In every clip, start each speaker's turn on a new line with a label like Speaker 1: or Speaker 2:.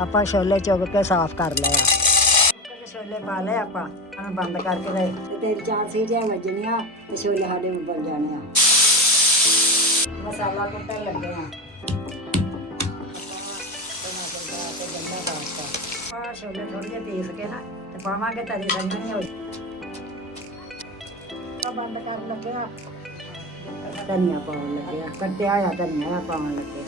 Speaker 1: ਆਪਾਂ ਛੋਲੇ ਚੁਗ ਕੇ ਸਾਫ਼ ਕਰ ਲਿਆ ਕੁੱਕਰ ਛੋਲੇ ਪਾ ਲਏ ਆਪਾਂ ਉਹਨੂੰ ਬੰਦ ਕਰਕੇ ਦੇ। ਤੇ ਤਿੰਨ ਚਾਰ ਸੀਟੀਆਂ ਵੱਜਣੀਆਂ ਤੇ ਛੋਲੇ ਸਾਡੇ ਉੱਬਲ ਜਾਣੇ ਆ ਮਸਾਲਾ ਕੁੱਟਣ ਲੱਗੇ ਆ। ਆ ਛੋਲੇ ਥੋੜੇ ਪੀਸ ਕੇ ਨਾ ਤੇ ਪਾਵਾਂਗੇ ਤਰੀ ਸੰਗਣੀ ਹੋਈ। ਆ ਬੰਦ ਕਰਨ ਲੱਗੇ ਧਨੀਆ ਪਾਉਣ ਲੱਗਿਆ ਕੱਟਿਆ ਹੋਇਆ ਧਨੀਆ ਪਾਉਣ ਲੱਗੇ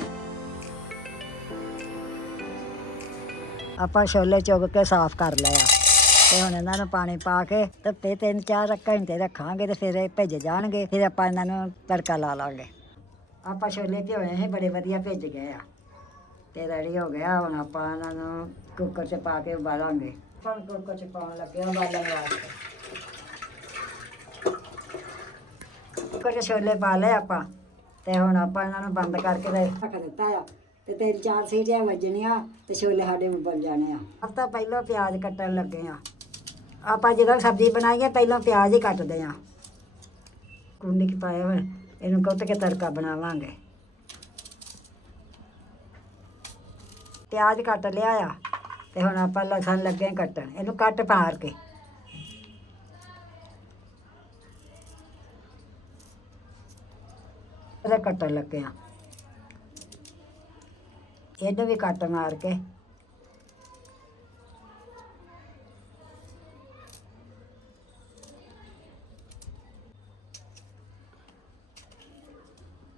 Speaker 1: ਆਪਾਂ ਛੋਲੇ ਚੁਗ ਕੇ ਸਾਫ਼ ਕਰ ਲਿਆ ਤੇ ਹੁਣ ਇਹਨਾਂ ਨੂੰ ਪਾਣੀ ਪਾ ਕੇ ਧੁੱਪੇ ਤਿੰਨ ਚਾਰ ਘੰਟੇ ਰੱਖਾਂਗੇ ਤੇ ਫਿਰ ਇਹ ਭਿੱਜ ਜਾਣਗੇ। ਫਿਰ ਆਪਾਂ ਇਹਨਾਂ ਨੂੰ ਤੜਕਾ ਲਾ ਲਾਂਗੇ। ਆਪਾਂ ਛੋਲੇ ਭਿਓਏ ਸੀ, ਬੜੇ ਵਧੀਆ ਭਿੱਜ ਗਏ ਆ। ਤੇ ਰੈਡੀ ਹੋ ਗਿਆ, ਹੁਣ ਆਪਾਂ ਇਹਨਾਂ ਨੂੰ ਕੁੱਕਰ 'ਚ ਪਾ ਕੇ ਉਬਾਲਾਂਗੇ। ਹੁਣ ਕੁੱਕਰ 'ਚ ਪਾਉਣ ਲੱਗੇ ਆ ਉਬਾਲਣ ਵਾਸਤੇ। ਕੁੱਕਰ 'ਚ ਛੋਲੇ ਪਾ ਲਏ ਆਪਾਂ। ਤੇ ਹੁਣ ਆਪਾਂ ਇਹਨਾਂ ਨੂੰ ਬੰਦ ਕਰਕੇ ਰੱਖ ਦਿੱਤਾ ਆ। ਤੇ ਤਿੰਨ ਚਾਰ ਸੀਟੀਆਂ ਵੱਜਣੀਆਂ ਤੇ ਛੋਲੇ ਸਾਡੇ ਉੱਬਲ ਜਾਣੇ ਆ। ਆਪਾਂ ਪਹਿਲਾਂ ਪਿਆਜ਼ ਕੱਟਣ ਲੱਗੇ ਆ। ਆਪਾਂ ਜਦੋਂ ਸਬਜ਼ੀ ਬਣਾਈਏ, ਪਹਿਲਾਂ ਪਿਆਜ਼ ਹੀ ਕੱਟਦੇ ਆ। ਕੁੰਡੀ 'ਚ ਪਾਇਆ ਹੋਏ ਇਹਨੂੰ ਕੁੱਟ ਕੇ ਤੜਕਾ ਬਣਾਵਾਂਗੇ। ਪਿਆਜ਼ ਕੱਟ ਲਿਆ ਆ, ਤੇ ਹੁਣ ਆਪਾਂ ਲਸਣ ਲੱਗੇ ਕੱਟਣ, ਇਹਨੂੰ ਕੱਟ ਪਾਰ ਕੇ। ਇਹਦੇ ਕੱਟਣ ਲੱਗੇ ਆ। ਇਹਨੂੰ ਵੀ ਕੱਟ ਮਾਰ ਕੇ।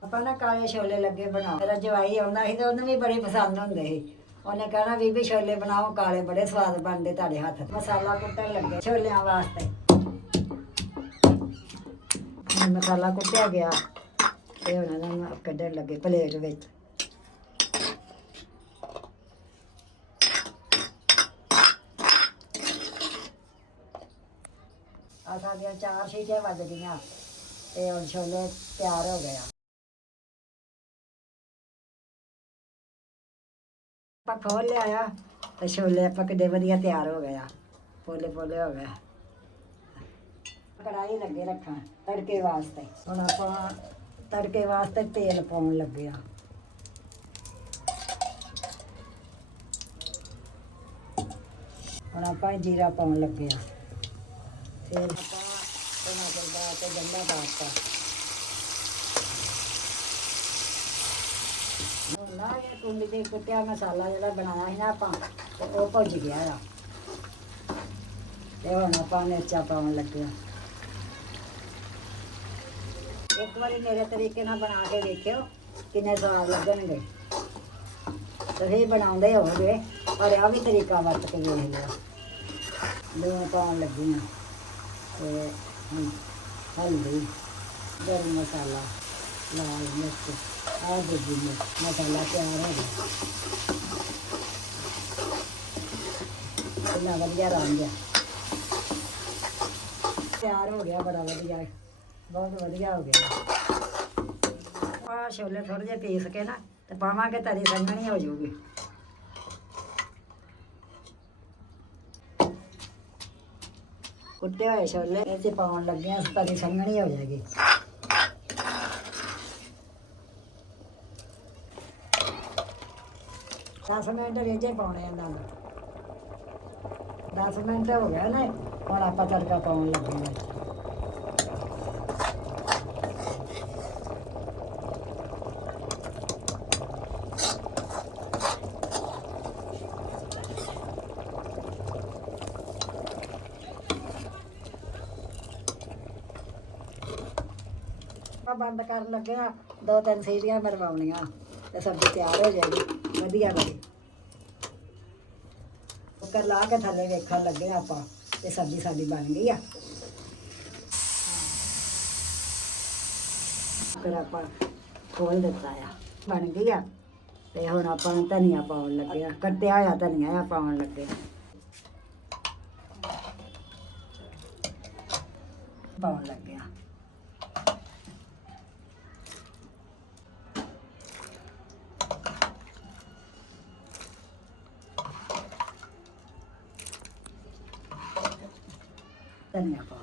Speaker 1: ਆਪਾਂ ਨਾ ਕਾਲੇ ਛੋਲੇ ਲੱਗੇ ਬਣਾਓ। ਮੇਰਾ ਜਵਾਈ ਆਉਂਦਾ ਸੀ ਤੇ ਉਹਨੂੰ ਵੀ ਬੜੇ ਪਸੰਦ ਹੁੰਦੇ ਸੀ। ਉਹਨੇ ਕਹਿਣਾ, ਬੀਬੀ, ਛੋਲੇ ਬਣਾਓ, ਕਾਲੇ ਬੜੇ ਸਵਾਦ ਬਣਦੇ ਤੁਹਾਡੇ ਹੱਥ। ਮਸਾਲਾ ਕੁੱਟਣ ਲੱਗੇ ਛੋਲਿਆਂ ਵਾਸਤੇ। ਹੁਣ ਮਸਾਲਾ ਕੁੱਟਿਆ ਗਿਆ ਤੇ ਉਹਨਾਂ ਨੂੰ ਕੱਢਣ ਲੱਗੇ ਪਲੇਟ ਵਿੱਚ। ਸਾਡੀਆਂ ਚਾਰ ਸੀਟੀਆਂ ਵੱਜ ਗਈਆਂ ਤੇ ਹੁਣ ਛੋਲੇ ਤਿਆਰ ਹੋ ਗਏ ਆ। ਆਪਾਂ ਖੋਲ ਲਿਆ ਤੇ ਛੋਲੇ ਆਪਾਂ ਕਿੱਡੇ ਵਧੀਆ ਤਿਆਰ ਹੋ ਗਏ ਆ। ਪੋਲੇ ਪੋਲੇ ਹੋ ਗਏ। ਕੜਾਈ ਲੱਗੇ ਰੱਖਾਂ ਤੜਕੇ ਵਾਸਤੇ। ਹੁਣ ਆਪਾਂ ਤੜਕੇ ਵਾਸਤੇ ਤੇਲ ਪਾਉਣ ਲੱਗੇ ਆ। ਹੁਣ ਆਪਾਂ ਜੀਰਾ ਪਾਉਣ ਲੱਗੇ ਆ। ਫਿਰ ਆਪਾਂ ਟਮਾਟਰ ਪਾ ਕੇ ਗੰਡਾ ਪਾਤਾ ਹੁਣ ਨਾ ਇਹ ਕੁੰਡੀ ਦੇ ਕੁੱਟਿਆ ਮਸਾਲਾ ਜਿਹੜਾ ਬਣਾਇਆ ਸੀ ਨਾ ਆਪਾਂ ਤੇ ਉਹ ਭੁੱਜ ਗਿਆ ਆ ਤੇ ਹੁਣ ਆਪਾਂ ਮਿਰਚਾਂ ਪਾਉਣ ਲੱਗੇ ਆ ਇੱਕ ਵਾਰੀ ਮੇਰੇ ਤਰੀਕੇ ਨਾਲ ਬਣਾ ਕੇ ਵੇਖਿਓ ਕਿੰਨੇ ਸਵਾਦ ਲੱਗਣਗੇ ਤੁਸੀਂ ਬਣਾਉਂਦੇ ਹੋਵੋਗੇ ਪਰ ਆ ਵੀ ਤਰੀਕਾ ਵਰਤ ਕੇ ਵੇਖ ਲਿਓ ਦੋ ਪਾਉਣ ਲੱਗੀ ਆ ਤੇ ਹਲਦੀ ਗਰਮ ਮਸਾਲਾ, ਲਾਲ ਮਿਰਚ, ਆਹ ਦੂਜੀ ਮਸਾਲਾ ਤਿਆਰ ਹੋ ਗਿਆ। ਕਿੰਨਾ ਵਧੀਆ ਰੰਗ ਆ। ਤਿਆਰ ਹੋ ਗਿਆ ਬੜਾ ਵਧੀਆ। ਬਹੁਤ ਵਧੀਆ ਹੋ ਗਿਆ। ਆ ਛੋਲੇ ਥੋੜੇ ਜਿਹੇ ਪੀਸ ਕੇ ਨਾ, ਤੇ ਪਾਵਾਂਗੇ ਤਰੀ ਸੰਘਣੀ ਹੋ ਜਾਊਗੀ। ਕੁੱਟੇ ਹੋਏ ਛੋਲੇ ਇਹ 'ਚ ਪਾਉਣ ਲੱਗੇ ਆ ਤਰੀ ਸੰਘਣੀ ਹੋ ਜਾਏਗੀ। ਦਸ ਮਿੰਟ ਰੇਜੇ ਪਾਉਣੇ ਇਹਨਾਂ ਨੂੰ 10 ਮਿੰਟ ਹੋ ਗਏ ਨੇ, ਹੁਣ ਆਪਾਂ ਤੜਕਾ ਪਾਉਣ ਲੱਗੇ ਹਾਂ। ਆਪਾਂ ਬੰਦ ਕਰਨ ਲੱਗੇ ਆ ਦੋ ਤਿੰਨ ਸੀਟੀਆਂ ਮਰਵਾਉਣੀਆਂ ਤੇ ਸਬਜ਼ੀ ਤਿਆਰ ਹੋ ਜਾਏਗੀ, ਵਧੀਆ ਬਣੀ। ਕੁੱਕਰ ਲਾ ਕੇ ਥੱਲੇ ਵੇਖਣ ਲੱਗੇ ਆਪਾਂ ਤੇ ਸਬਜ਼ੀ ਸਾਡੀ ਬਣ ਗਈ ਆ। ਫਿਰ ਆਪਾਂ ਖੋਲ ਦਿੱਤਾ ਆ, ਬਣ ਗਈ ਆ ਤੇ ਹੁਣ ਆਪਾਂ ਧਨੀਆ ਪਾਉਣ ਲੱਗੇ ਆ, ਕੱਟਿਆ ਹੋਇਆ ਧਨੀਆ ਆ ਪਾਉਣ ਲੱਗੇ ਪਾਉਣ ਲੱਗੇ ਆ। ਧਨੀਆ ਪਾ